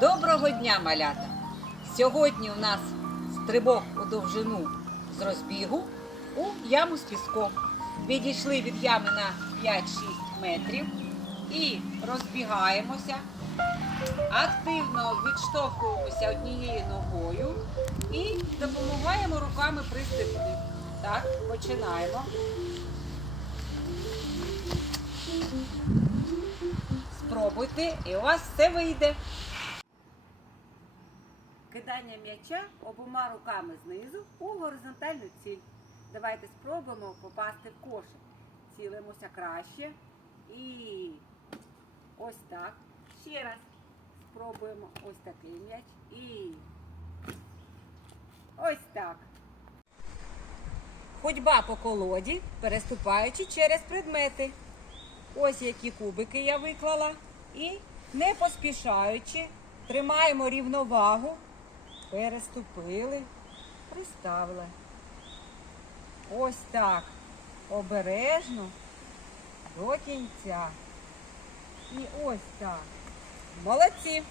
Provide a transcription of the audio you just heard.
Доброго дня, малята! Сьогодні у нас стрибок у довжину з розбігу у яму з піском. Відійшли від ями на 5-6 метрів і розбігаємося. Активно відштовхуємося однією ногою і допомагаємо руками пристебнути. Так, починаємо. Спробуйте, і у вас все вийде. Кидання м'яча обома руками знизу у горизонтальну ціль. Давайте спробуємо попасти в кошик. Цілимося краще. І ось так. Ще раз спробуємо ось такий м'яч. І ось так. Ходьба по колоді, переступаючи через предмети. Ось які кубики я виклала. І не поспішаючи, тримаємо рівновагу, переступили, приставили. Ось так. Обережно до кінця. І ось так. Молодці!